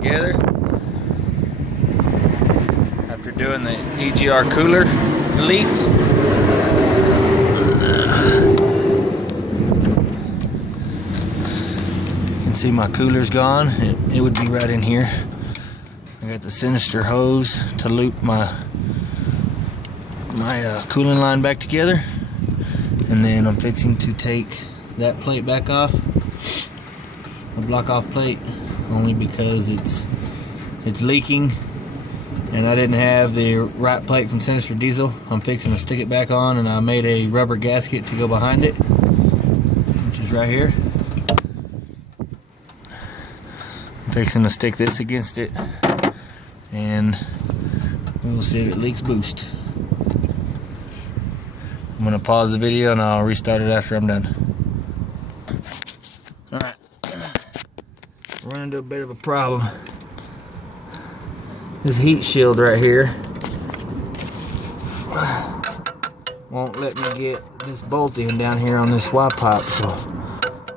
together after doing the EGR cooler delete. You can see my cooler's gone. It would be right in here. I got the Sinister hose to loop my cooling line back together, and then I'm fixing to take that plate back off, the block off plate, only because it's leaking and I didn't have the right plate from Sinister Diesel. I'm fixing to stick it back on, and I made a rubber gasket to go behind it, which is right here. I'm fixing to stick this against it, and we'll see if it leaks boost. I'm going to pause the video and I'll restart it after I'm done. Alright, run into a bit of a problem. This heat shield right here won't let me get this bolt in down here on this Y pipe, so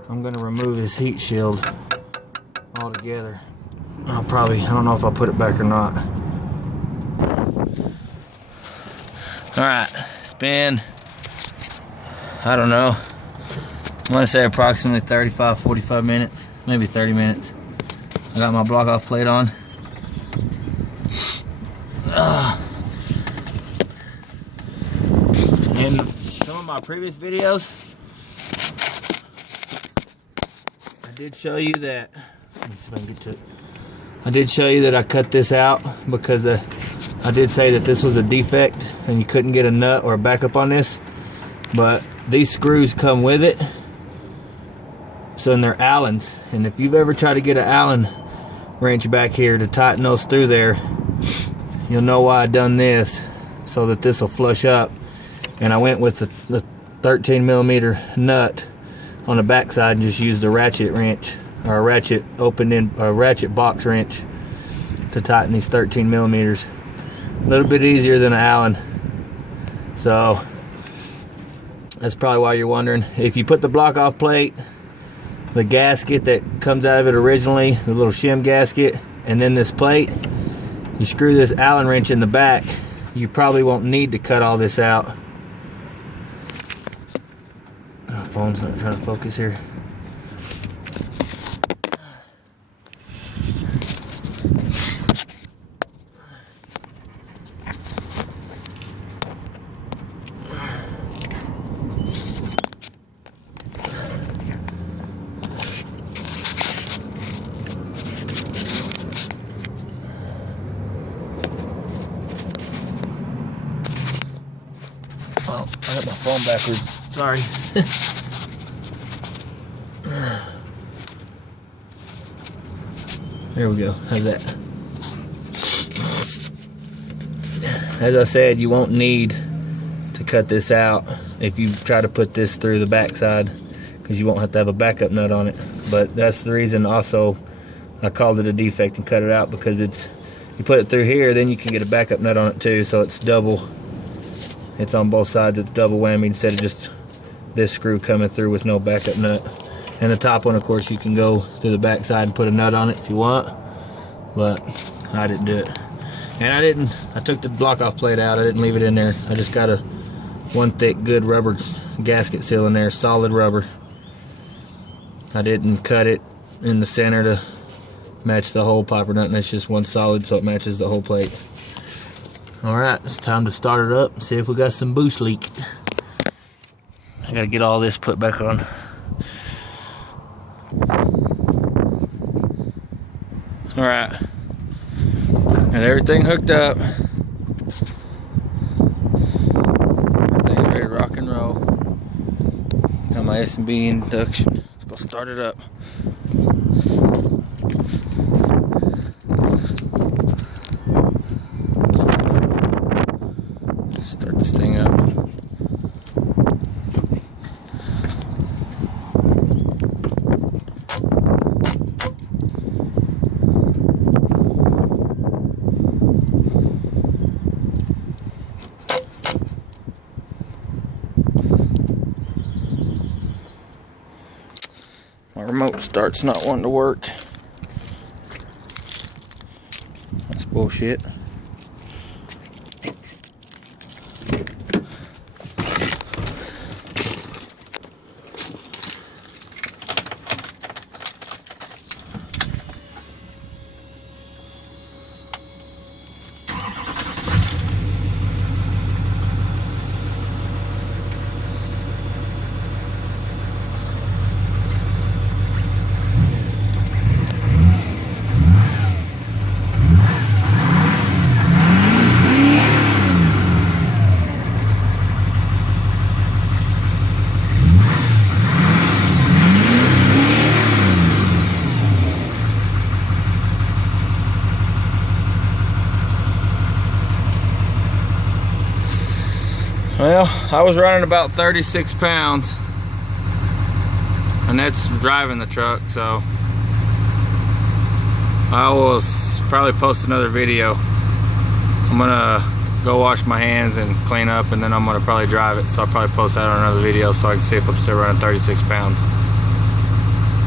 I'm going to remove this heat shield altogether. I don't know if I'll put it back or not. Alright, it's been, I don't know, I'm going to say approximately 35-45 minutes, maybe 30 minutes. I got my block off plate on. In some of my previous videos, I did show you that, let's see if I can get to it. I did show you that I cut this out because I did say that this was a defect and you couldn't get a nut or a backup on this, but these screws come with it, so and they're Allens, and if you've ever tried to get an Allen wrench back here to tighten those through there, you'll know why I done this, so that this will flush up. And I went with the 13mm nut on the back side and just used a ratchet wrench, or a ratchet ratchet box wrench to tighten these 13mm. A little bit easier than an Allen. So that's probably why you're wondering. If you put the block off plate, the gasket that comes out of it originally, the little shim gasket, and then this plate, you screw this Allen wrench in the back, you probably won't need to cut all this out. My phone's not trying to focus here. Oh, I got my phone backwards. Sorry. There we go. How's that? As I said, you won't need to cut this out if you try to put this through the backside, because you won't have to have a backup nut on it. But that's the reason also I called it a defect and cut it out, because you put it through here, then you can get a backup nut on it too, so it's double. It's on both sides. It's double whammy instead of just this screw coming through with no backup nut. And the top one, of course, you can go through the back side and put a nut on it if you want, but I didn't do it. And I took the block off plate out. I didn't leave it in there. I just got one thick good rubber gasket seal in there, solid rubber. I didn't cut it in the center to match the whole pipe or nothing. It's just one solid, so it matches the whole plate. Alright, it's time to start it up and see if we got some boost leak. I gotta get all this put back on. Alright, got everything hooked up. Everything's ready to rock and roll. Got my S&B induction. Let's go start it up. Start this thing up. My remote start's not wanting to work. bullshit. Well, I was running about 36 pounds, and that's driving the truck, so I will probably post another video. I'm gonna go wash my hands and clean up, and then I'm gonna probably drive it, so I'll probably post that on another video so I can see if I'm still running 36 pounds.